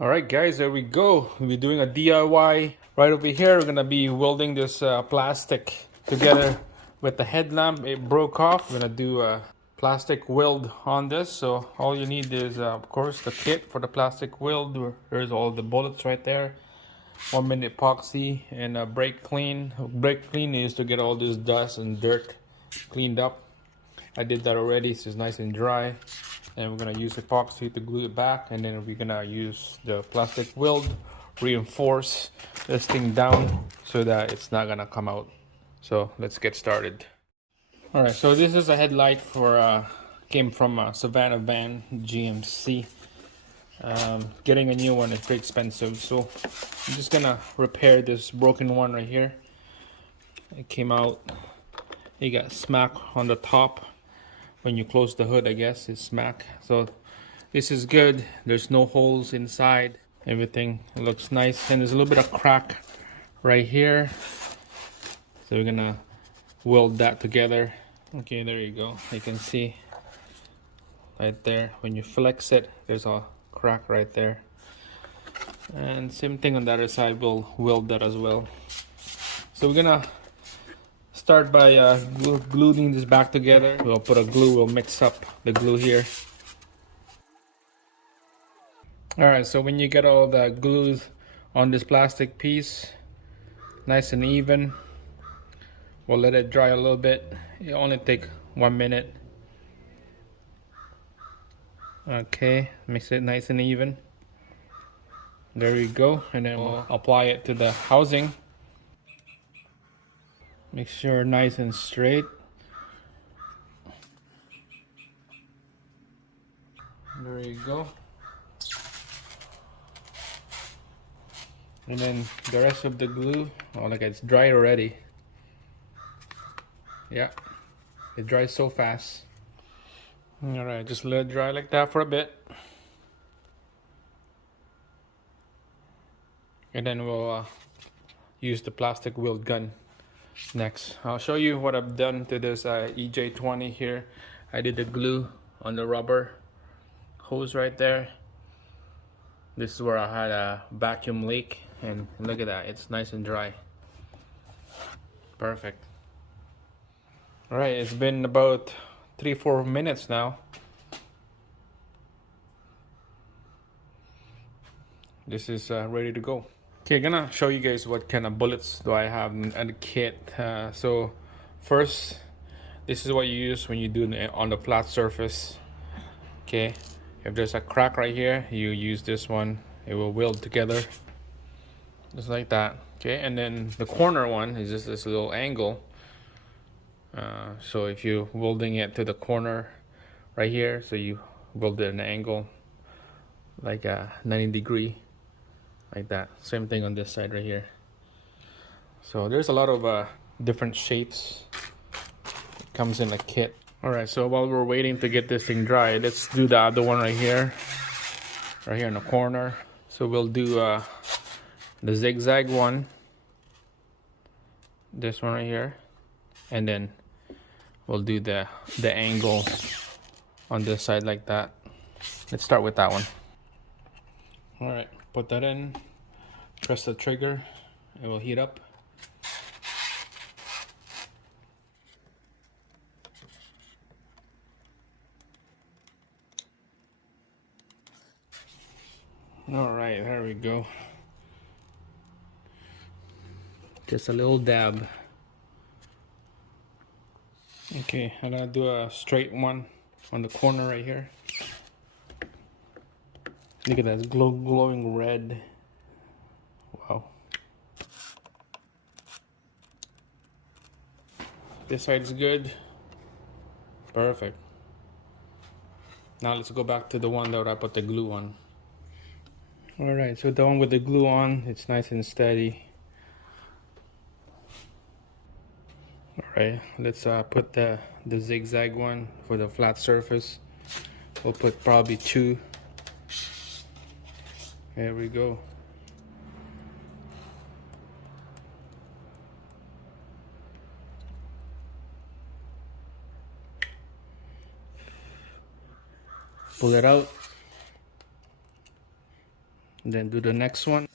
Alright guys, there we go. We'll be doing a DIY. Right over here, we're gonna be welding this plastic together with the headlamp. It broke off. We're gonna do a plastic weld on this. So all you need is, of course, the kit for the plastic weld. There's all the bullets right there. 1 minute epoxy and a brake clean. Brake clean is to get all this dust and dirt cleaned up. I did that already, so it's nice and dry. And we're gonna use epoxy to glue it back, and then we're gonna use the plastic weld, reinforce this thing down so that it's not gonna come out. So let's get started. All right, so this is a headlight for came from Savannah Van GMC. Getting a new one is pretty expensive, so I'm just gonna repair this broken one right here. It came out, it got smacked on the top. When you close the hood, I guess it's smack. So this is good. There's no holes inside. Everything looks nice, and there's a little bit of crack right here. So we're gonna weld that together. Okay, there you go. You can see right there. When you flex it, there's a crack right there. And same thing on the other side. We'll weld that as well. So we're gonna start by gluing this back together. We'll put a glue, we'll mix up the glue here. Alright, so when you get all the glue on this plastic piece, nice and even, we'll let it dry a little bit. It only take 1 minute. Okay, mix it nice and even. There we go, and then we'll apply it to the housing. Make sure nice and straight. There you go. And then the rest of the glue, oh, like it's dry already. Yeah, it dries so fast. All right, just let it dry like that for a bit. And then we'll use the plastic weld gun. Next, I'll show you what I've done to this EJ20 here. I did the glue on the rubber hose right there. This is where I had a vacuum leak, and look at that, it's nice and dry. Perfect. All right, it's been about 3-4 minutes now. This is ready to go. Okay, I'm gonna show you guys what kind of bullets do I have in the kit. So first, this is what you use when you do it on the flat surface. Okay, if there's a crack right here, you use this one. It will weld together just like that. Okay, and then the corner one is just this little angle. So if you're welding it to the corner right here, so you weld it at an angle like a 90 degree. Like that. Same thing on this side right here. So there's a lot of different shapes. It comes in a kit. Alright, so while we're waiting to get this thing dry, let's do the other one right here. Right here in the corner. So we'll do the zigzag one. This one right here. And then we'll do the angle on this side like that. Let's start with that one. Alright, put that in, press the trigger, it will heat up. Alright, there we go. Just a little dab. Okay, I'm gonna do a straight one on the corner right here. Look at that, it's glowing red. Wow. This side is good. Perfect. Now let's go back to the one that I put the glue on. Alright, so the one with the glue on, it's nice and steady. Alright, let's put the zigzag one for the flat surface. We'll put probably 2. There we go. Pull it out. And then do the next one.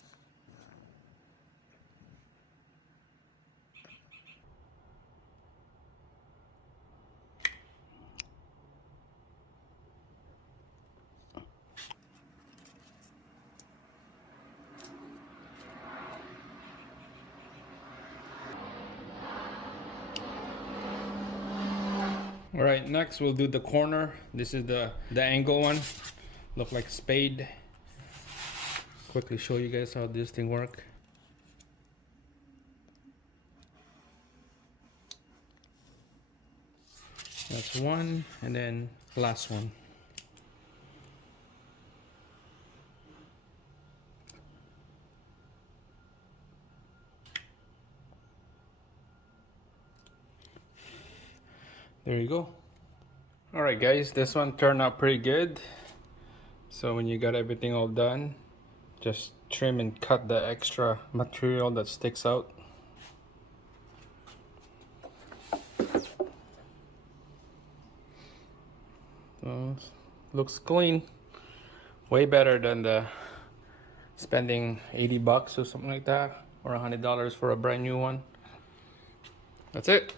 All right, next we'll do the corner. This is the angle one. Look like a spade. Quickly show you guys how this thing works. That's one, and then last one. There you go. All right, guys, this one turned out pretty good. So when you got everything all done, just trim and cut the extra material that sticks out. Looks clean. Way better than the spending 80 bucks or something like that, or $100 for a brand new one. That's it.